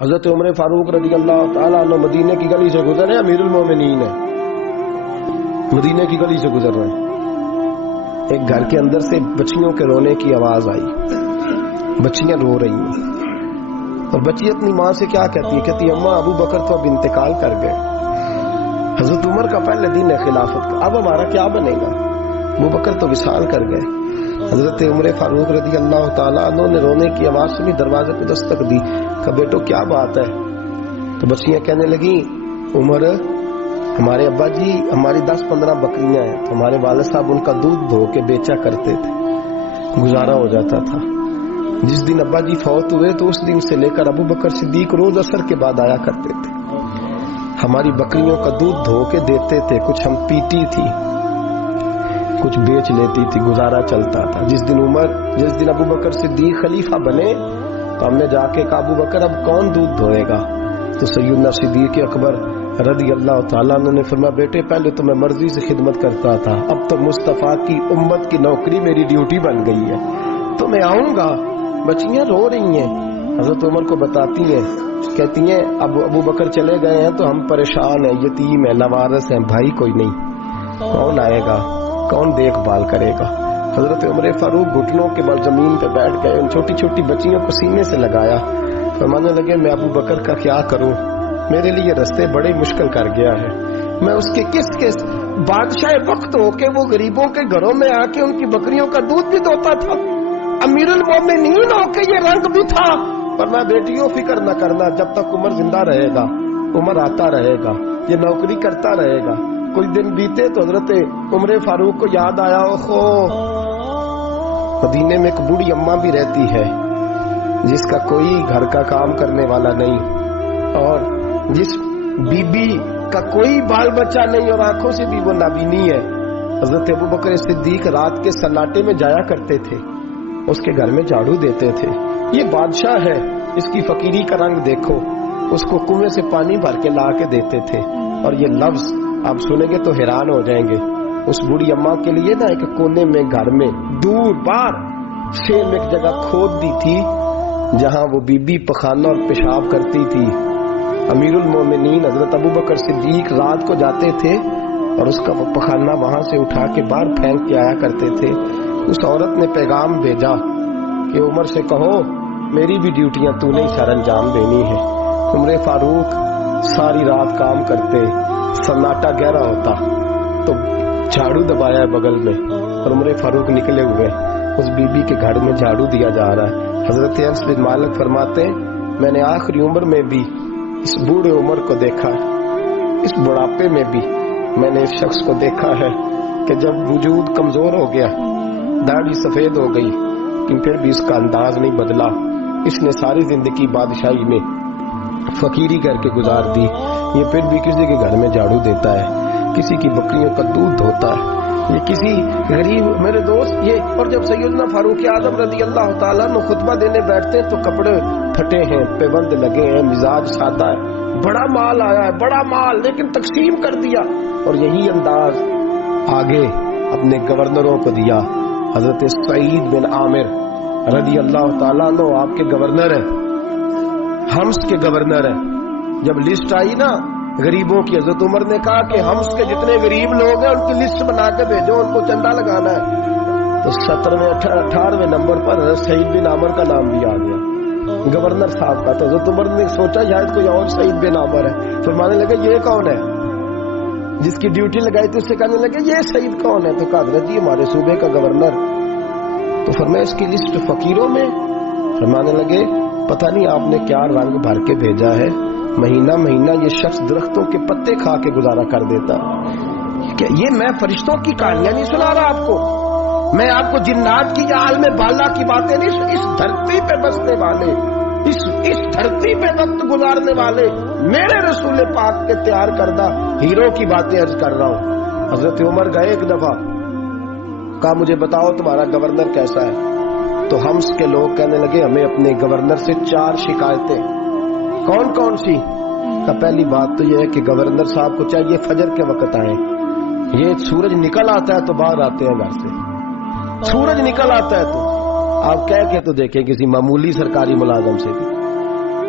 حضرت عمر فاروق رضی اللہ تعالیٰ عنہ مدینے کی گلی سے گزر رہے ہیں، امیر المومنین ہے، مدینے کی گلی سے گزر رہے ہیں، ایک گھر کے اندر سے بچیوں کے رونے کی آواز آئی، بچیاں رو رہی ہیں، اور بچی اپنی ماں سے کیا کہتی ہے؟ کہتی ہے اماں ابو بکر تو اب انتقال کر گئے، حضرت عمر کا پہلے دن ہے خلافت کا، اب ہمارا کیا بنے گا؟ ابو بکر تو وصال کر گئے۔ حضرت عمر فاروق رضی اللہ تعالیٰ عنہ نے رونے کی آواز سنی، دروازے پہ دستک دی، کہا بیٹو کیا بات ہے؟ تو بچیاں کہنے لگی عمر ہمارے ابا جی ہماری 10-15 بکریاں ہیں، تو ہمارے والد صاحب ان کا دودھ دھو کے بیچا کرتے تھے، گزارا ہو جاتا تھا۔ جس دن ابا جی فوت ہوئے تو اس دن سے لے کر ابو بکر صدیق روز عصر کے بعد آیا کرتے تھے، ہماری بکریوں کا دودھ دھو کے دیتے تھے، کچھ ہم پیتی تھی، کچھ بیچ لیتی تھی، گزارا چلتا تھا۔ جس دن ابو بکر صدیق خلیفہ بنے تو ہم نے جا کے کہا ابو بکر اب کون دودھ دھوئے گا؟ تو سیدنا صدیق اکبر رضی اللہ تعالیٰ عنہ نے فرمایا بیٹے پہلے تو میں مرضی سے خدمت کرتا تھا، اب تو مصطفیٰ کی امت کی نوکری میری ڈیوٹی بن گئی ہے، تو میں آؤں گا۔ بچیاں رو رہی ہیں، حضرت عمر کو بتاتی ہیں، کہتی ہیں اب ابو بکر چلے گئے ہیں تو ہم پریشان ہیں، یتیم ہیں، لوارث ہیں، بھائی کوئی نہیں، کون آئے گا، کون دیکھ بھال کرے گا؟ حضرت عمر فاروق گھٹنوں کے بل زمین پہ بیٹھ گئے، ان چھوٹی چھوٹی بچیوں کو سینے سے لگایا، فرمانے لگے میں ابو بکر کا کیا کروں، میرے لیے رستے بڑے مشکل کر گیا ہے، میں اس کے کس بادشاہ وقت ہو کے وہ غریبوں کے گھروں میں آ کے ان کی بکریوں کا دودھ بھی دوتا تھا، امیر المومنین ہو کے یہ رنگ بھی تھا، پر میں بیٹیوں فکر نہ کرنا، جب تک عمر زندہ رہے گا، عمر آتا رہے گا، یہ نوکری کرتا رہے گا۔ کوئی دن بیتے تو حضرت عمر فاروق کو یاد آیا اوہو مدینے میں ایک بوڑھی اماں بھی رہتی ہے جس کا کوئی گھر کا کام کرنے والا نہیں، اور جس بی بی کا کوئی بال بچہ نہیں اور آنکھوں سے بھی وہ نابینی ہے۔ حضرت ابو بکر صدیق رات کے سناٹے میں جایا کرتے تھے، اس کے گھر میں جھاڑو دیتے تھے، یہ بادشاہ ہے، اس کی فقیری کا رنگ دیکھو، اس کو کنویں سے پانی بھر کے لا کے دیتے تھے، اور یہ لفظ آپ سنیں گے تو حیران ہو جائیں گے۔ اس بوڑھی اماں کے لیے نا ایک کونے میں گھر میں دور بار سیم ایک جگہ کھود دی تھی جہاں وہ بی بی پخانہ اور پیشاب کرتی تھی۔ امیر المومنین حضرت ابو بکر صدیق رات کو جاتے تھے اور اس کا وہ پخانہ وہاں سے اٹھا کے باہر پھینک کے آیا کرتے تھے۔ اس عورت نے پیغام بھیجا کہ عمر سے کہو میری بھی ڈیوٹیاں تو نے سر انجام دینی ہے۔ عمر فاروق ساری رات کام کرتے، سناٹا گہرا ہوتا تو جھاڑو دبایا ہے بغل میں، اور عمر فاروق نکلے ہوئے، اس بی بی کے گھر میں جھاڑو دیا جا رہا ہے۔ حضرت انس بن مالک فرماتے ہیں میں نے آخری عمر میں بھی اس بوڑھے عمر کو دیکھا ہے، اس بڑھاپے میں بھی میں نے اس شخص کو دیکھا ہے کہ جب وجود کمزور ہو گیا، داڑھی سفید ہو گئی، لیکن پھر بھی اس کا انداز نہیں بدلا، اس نے ساری زندگی بادشاہی میں فقیری کر کے گزار دی، یہ پھر بھی کسی کے گھر میں جھاڑو دیتا ہے، کسی کی بکریوں کا دودھ دھوتا ہے، یہ کسی غریب میرے دوست یہ۔ اور جب سیدنا فاروق اعظم رضی اللہ تعالیٰ عنہ خطبہ دینے بیٹھتے تو کپڑے پھٹے ہیں، پیبند لگے ہیں، مزاج سادہ ہے، بڑا مال آیا ہے، بڑا مال، لیکن تقسیم کر دیا، اور یہی انداز آگے اپنے گورنروں کو دیا۔ حضرت سعید بن عامر رضی اللہ تعالیٰ عنہ آپ کے گورنر ہیں، حمص کے گورنر ہیں۔ جب لسٹ آئی نا غریبوں کی، حضرت عمر نے کہا کہ حمص کے جتنے غریب لوگ ہیں ان کی لسٹ بنا کے بھیجو، ان کو چندہ لگانا ہے۔ تو 17ویں 18ویں نمبر پر حضرت سعید بن عامر کا نام بھی آ گیا گورنر صاحب کا۔ تو حضرت عمر نے سوچا شاید کوئی اور سعید بن عامر ہے، فرمانے لگے یہ کون ہے؟ جس کی ڈیوٹی لگائی تھی اس سے کہنے لگے یہ سعید کون ہے؟ تو کہا حضرت جی ہمارے صوبے کا گورنر۔ تو فرمایا اس کی لسٹ فقیروں میں؟ فرمانے لگے پتہ نہیں آپ نے کیا رنگ بھر کے بھیجا ہے، مہینہ مہینہ یہ شخص درختوں کے پتے کھا کے گزارا کر دیتا۔ یہ میں فرشتوں کی کہانیاں نہیں سنا رہا آپ کو، میں آپ کو جنات کی یا عالم بالا کی باتیں نہیں، اس دھرتی پہ بسنے والے، اس دھرتی پہ وقت گزارنے والے میرے رسول پاک کے تیار کردہ ہیرو کی باتیں عرض کر رہا ہوں۔ حضرت عمر گئے ایک دفعہ، کہا مجھے بتاؤ تمہارا گورنر کیسا ہے؟ تو حمص کے لوگ کہنے لگے ہمیں اپنے گورنر سے 4 شکایتیں۔ کون کون سی؟ تو پہلی بات تو یہ ہے کہ گورنر صاحب کو چاہیے فجر کے وقت آئیں، یہ سورج نکل آتا ہے تو باہر آتے ہیں گھر سے، سورج نکل آتا ہے تو آپ کہہ کے تو دیکھیں کسی معمولی سرکاری ملازم سے بھی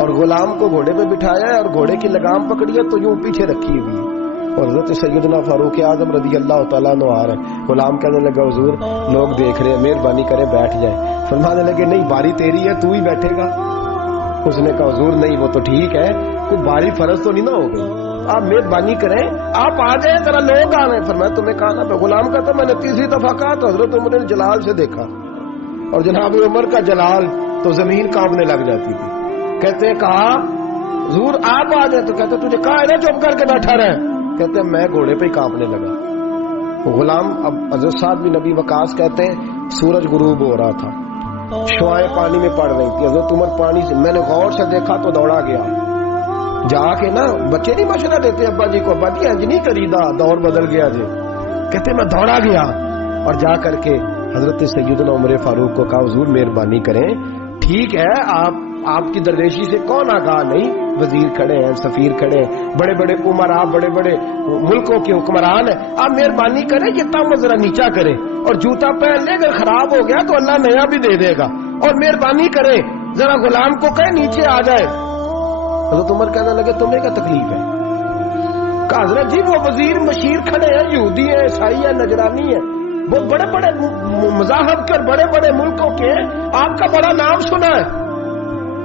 اور غلام کو گھوڑے پہ بٹھایا ہے اور گھوڑے کی لگام پکڑی ہے تو یوں پیچھے رکھی ہوئی ہے، اور حضرت سیدنا فاروق اعظم رضی اللہ تعالیٰ عنہ آ رہے ہیں۔ غلام کہنے لگا حضور لوگ دیکھ رہے ہیں، مہربانی کریں بیٹھ جائے۔ فرمانے لگے نہیں باری تیری ہے، تو ہی بیٹھے گا۔ اس نے کہا حضور نہیں وہ تو ٹھیک ہے، کوئی باری فرض تو نہیں نہ ہو گئی، آپ مہربانی کریں آپ آ جائیں، ذرا لوگ آ رہے ہیں۔ فرمایا تمہیں کہا نا، غلام کہتا میں نے تیسری دفعہ کہا تو حضرت عمر نے جلال سے دیکھا، اور جناب عمر کا جلال تو زمین کانپنے لگ جاتی تھی۔ کہتے کہا حضور آپ آ جائیں، تو کہتے تجھے کہا ہے نا چپ کر کے بیٹھا رہے، کہتے میں گھوڑے پہ ہی کانپنے لگا۔ غلام اب حضرت سعد بن نبی وقاص کہتے ہیں سورج غروب ہو رہا تھا، شعائیں پانی میں پڑ رہی تھی، حضرت عمر پانی سے، میں نے غور سے دیکھا تو دوڑا گیا، جا کے نا بچے نہیں مشورہ دیتے ابا جی کو، ابا جی انج نہیں کریدا، دور بدل گیا جی، کہتے میں دوڑا گیا اور جا کر کے حضرت سیدنا عمر فاروق کو کہا حضور مہربانی کریں، ٹھیک ہے آپ کی درویشی سے کون آگاہ نہیں، وزیر کھڑے ہیں، سفیر کھڑے ہیں، بڑے بڑے عمرا، بڑے بڑے ملکوں کے حکمران ہیں، آپ مہربانی کریں یہ تم ذرا نیچا کریں، اور جوتا پہن لے، اگر خراب ہو گیا تو اللہ نیا بھی دے دے گا، اور مہربانی کریں ذرا غلام کو کہیں نیچے آ جائے۔ حضرت عمر کہنے لگے تمہیں کیا تکلیف ہے؟ کہا حضرت جی وہ وزیر مشیر کھڑے ہیں، یہودی ہیں، عیسائی ہیں، نجرانی ہیں، وہ بڑے بڑے مذاہب کے بڑے بڑے ملکوں کے، آپ کا بڑا نام سنا ہے۔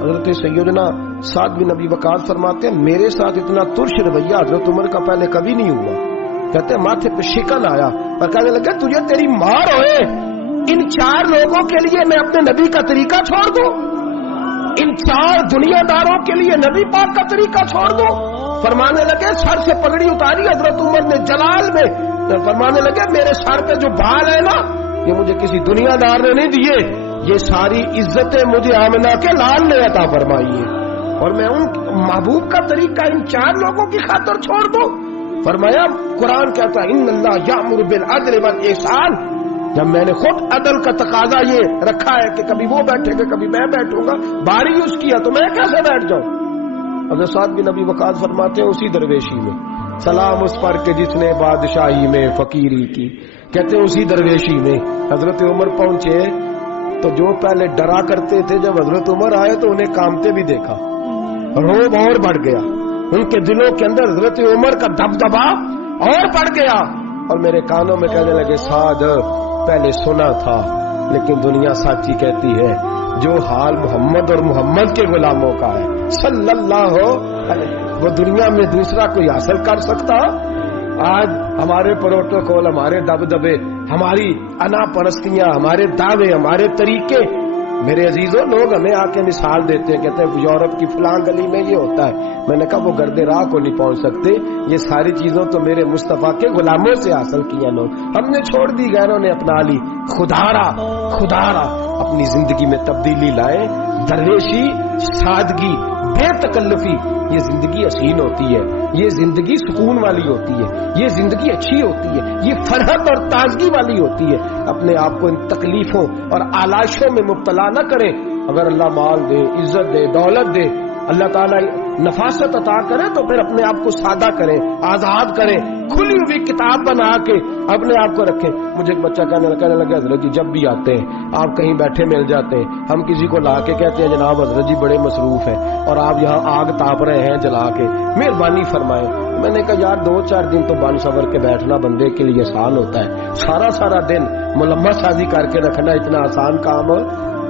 حضرت سیدنا سعد بن نبی وقاص فرماتے ہیں میرے ساتھ اتنا ترش رویہ حضرت عمر کا پہلے کبھی نہیں ہوا، کہتے ماتھے پہ شکن آیا اور کہنے لگا تجھے تیری مار ہوئے، ان 4 لوگوں کے لیے میں اپنے نبی کا طریقہ چھوڑ دوں، ان 4 دنیا داروں کے لیے نبی پاک کا طریقہ چھوڑ دوں؟ فرمانے لگے سر سے پگڑی اتاری حضرت عمر نے جلال میں، فرمانے لگے میرے سر پہ جو بال ہے نا یہ مجھے کسی دنیا دار نے نہیں دیے، یہ ساری عزتیں مجھے آمنہ کے لال نے عطا فرمائی ہے، اور میں ان محبوب کا طریقہ ان 4 لوگوں کی خاطر چھوڑ دوں؟ فرمایا قرآن کہتا ہے ان اللہ یامر بالعدل والاحسان، جب میں نے خود عدل کا تقاضا یہ رکھا ہے کہ کبھی وہ بیٹھے گا کبھی میں بیٹھوں گا، باری اس کی ہے تو میں کیسے بیٹھ جاؤں؟ حضرت سعد بن نبی وقاص فرماتے ہیں اسی درویشی میں سلام اس پر کہ جس نے بادشاہی میں فقیری کی، کہتے ہیں اسی درویشی میں حضرت عمر پہنچے تو جو پہلے ڈرا کرتے تھے جب حضرت عمر آئے تو انہیں کامتے بھی دیکھا، روب اور بڑھ گیا، ان کے دلوں کے اندر حضرت عمر کا دبدبا اور بڑھ گیا، اور میرے کانوں میں کہنے لگے سعد پہلے سنا تھا لیکن دنیا سچی کہتی ہے جو حال محمد اور محمد کے غلاموں کا ہے صلی اللہ علیہ، وہ دنیا میں دوسرا کوئی حاصل کر سکتا؟ آج ہمارے پروٹوکول، ہمارے دبدبے، ہماری انا پرستیاں، ہمارے دعوے، ہمارے طریقے، میرے عزیزوں لوگ ہمیں آ کے مثال دیتے ہیں، کہتے ہیں یورپ کی فلاں گلی میں یہ ہوتا ہے، میں نے کہا وہ گرد راہ کو نہیں پہنچ سکتے، یہ ساری چیزوں تو میرے مصطفیٰ کے غلاموں سے حاصل کیا لوگ، ہم نے چھوڑ دی، غیروں نے اپنا لی، خدارا اپنی زندگی میں تبدیلی لائے، درویشی، سادگی، بے تکلفی، یہ زندگی حسین ہوتی ہے، یہ زندگی سکون والی ہوتی ہے، یہ زندگی اچھی ہوتی ہے، یہ فرحت اور تازگی والی ہوتی ہے۔ اپنے آپ کو ان تکلیفوں اور آلائشوں میں مبتلا نہ کریں، اگر اللہ مال دے، عزت دے، دولت دے، اللہ تعالیٰ نفاست عطا کرے تو پھر اپنے آپ کو سادہ کریں، آزاد کریں، کھلی ہوئی کتاب بنا کے اپنے آپ کو رکھیں۔ مجھے ایک بچہ کہنے لگا حضرت جی جب بھی آتے ہیں آپ کہیں بیٹھے مل جاتے ہیں، ہم کسی کو لا کے کہتے ہیں جناب حضرت جی بڑے مصروف ہیں اور آپ یہاں آگ تاپ رہے ہیں جلا کے، مہربانی فرمائیں۔ میں نے کہا یار 2-4 دن تو بن صبر کے بیٹھنا بندے کے لیے آسان ہوتا ہے، سارا دن ملمہ سازی کر کے رکھنا اتنا آسان کام ہو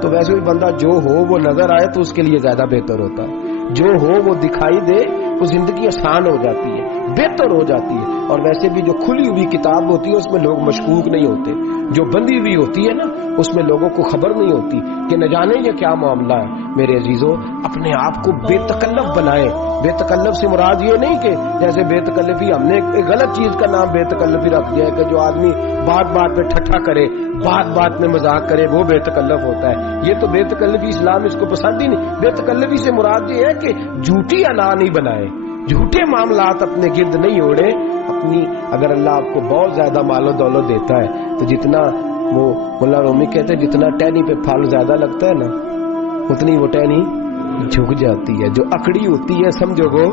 تو ویسے بھی بندہ جو ہو وہ نظر آئے تو اس کے لیے زیادہ بہتر ہوتا ہے، جو ہو وہ دکھائی دے وہ زندگی آسان ہو جاتی ہے، بہتر ہو جاتی ہے۔ اور ویسے بھی جو کھلی ہوئی کتاب ہوتی ہے اس میں لوگ مشکوک نہیں ہوتے، جو بندی ہوئی ہوتی ہے نا اس میں لوگوں کو خبر نہیں ہوتی کہ نہ جانے یہ کیا معاملہ ہے۔ میرے عزیزوں اپنے آپ کو بے تکلف بنائیں۔ بے تکلف سے مراد یہ نہیں کہ جیسے بے تکلفی ہم نے ایک غلط چیز کا نام بے تکلفی رکھ دیا ہے کہ جو آدمی بات پہ ٹھٹھا کرے، بات میں مذاق کرے وہ بے تکلف ہوتا ہے، یہ تو بے تکلفی اسلام اس کو پسند ہی نہیں۔ بے تکلفی سے مراد یہ ہے کہ جھوٹی انا نہیں بنائے، جھوٹے معاملات اپنے گرد نہیں اوڑے۔ اگر اللہ آپ کو بہت زیادہ مال و دولت دیتا ہے تو جتنا وہ مولا رومی کہتے ہیں جتنا ٹہنی پہ پھل زیادہ لگتا ہے نا اتنی وہ ٹہنی جھک جاتی ہے، جو اکڑی ہوتی ہے سمجھو وہ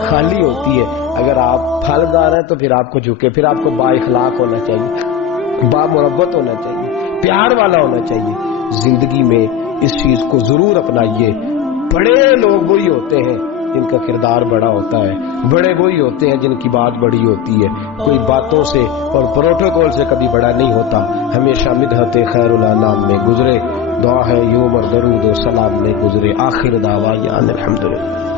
خالی ہوتی ہے۔ اگر آپ پھلدار ہیں تو پھر آپ کو جھکے، پھر آپ کو با اخلاق ہونا چاہیے، با محبت ہونا چاہیے، پیار والا ہونا چاہیے۔ زندگی میں اس چیز کو ضرور اپنائیے، بڑے لوگ وہی ہوتے ہیں جن کا کردار بڑا ہوتا ہے، بڑے وہی ہوتے ہیں جن کی بات بڑی ہوتی ہے، کوئی باتوں سے اور پروٹوکول سے کبھی بڑا نہیں ہوتا، ہمیشہ مدحت خیر الانام میں گزرے، دعا ہے یوم اور درود و سلام میں گزرے۔ آخر دعوانا الحمدللہ۔